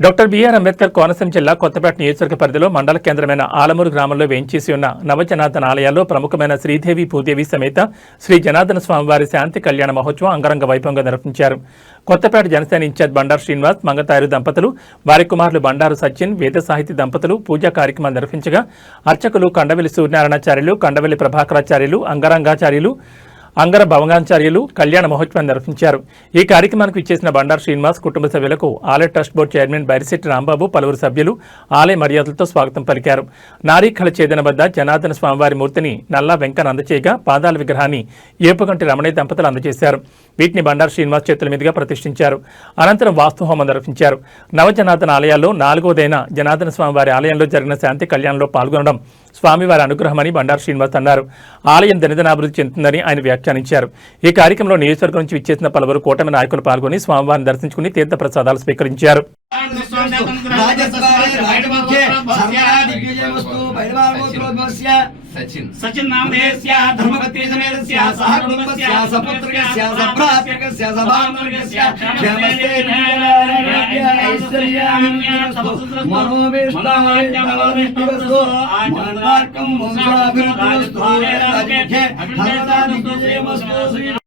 Doctor BR Ambedkar Konaseema జిల్లా కొత్తపేట నియోజకవర్గ పరిధిలో మండల కేంద్రమైన ఆలమూరు గ్రామంలో వేయించేసి ఉన్న నవజనార్దన ఆలయాల్లో ప్రముఖమైన శ్రీదేవి భూదేవి సమేత శ్రీ జనార్దన స్వామివారి శాంతి కళ్యాణ మహోత్సవం అంగరంగ వైభవంగా నిర్వహించారు. కొత్తపేట జనసేన ఇన్ఛార్జ్ బండారు శ్రీనివాస్ మంగతారు దంపతులు వారి కుమారులు బండారు సచిన్ వేద సాహితీ దంపతులు పూజా కార్యక్రమాలు నిర్వహించగా అర్చకులు కండవెల్లి సూర్యనారాయణాచార్యులు కండవెల్లి ప్రభాకరాచార్యులు అంగరంగాచార్యులు అంగర భవనాచార్యులు కళ్యాణ మహోత్సవం నిర్వహించారు. ఈ కార్యక్రమానికి ఇచ్చేసిన బండారు శ్రీనివాస్ కుటుంబ సభ్యులకు ఆలయ trust board chairman Bairisetti Rambabu పలువురు సభ్యులు ఆలయ మర్యాదలతో స్వాగతం పలికారు. నారీఖల ఛేదన వద్ద జనార్దన స్వామివారి మూర్తిని నల్లా వెంకన్న అందచేయగా పాదాల విగ్రహాన్ని ఏపుగంటి రమణయ్య దంపతులు అందజేశారు. వీటిని బండారు శ్రీనివాస్ చేతుల మీదుగా ప్రతిష్ఠించారు. అనంతరం వాస్తు హోమం నిర్వహించారు. నవజనార్దన ఆలయాల్లో నాలుగోదైన జనార్దన స్వామివారి ఆలయంలో జరిగిన శాంతి కళ్యాణంలో పాల్గొనడం స్వామివారి అనుగ్రహమని బండారు శ్రీనివాస్ అన్నారు. ఆలయం దినదినాభివృద్ధి చెందుతుందని ఆయన వ్యాఖ్యానించారు. ఈ కార్యక్రమంలో నియోజకవర్గం నుంచి విచ్చేసిన పలువురు కూటమి నాయకులు పాల్గొని స్వామివారిని దర్శించుకుని తీర్థ ప్రసాదాలు స్వీకరించారు नमस्तु भैरवार्गोत्रोद्भवस्य सचिन सचिन नामधेयस्य धर्मपत्नी समेतस्य सहकुटुम्बस्य सपुत्रस्य सभ्रात्मकस्य सभान्तर्गस्य नमस्ते मनोविष्टाविष्टवस्तु आनन्दार्कं वंशाभिरुद्धवस्तु अजिघ्ये धर्मदानस्तु श्रीमस्तु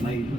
Thank you.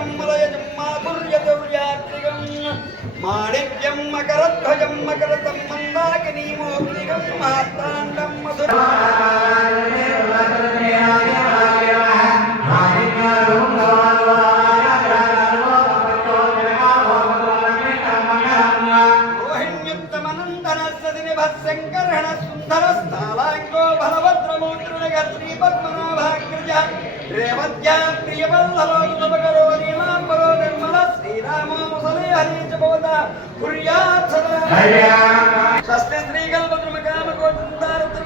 మాణిక్యం మకరధ్వజం మకరతం మందాకినీ మోక్తికం మహాత్తాండం మధుర రోహిణ్యుత్తమనందనస్సదిని సుందర స్థాలాంగో బలభద్రమూర్తినగ శ్రీ పద్మనాభాగ్రజ రేవత్యా కుర్యాత్ సదా హర్యా స్వస్తి శ్రీకల్పద్రుమ కామ గోవిందారత్ర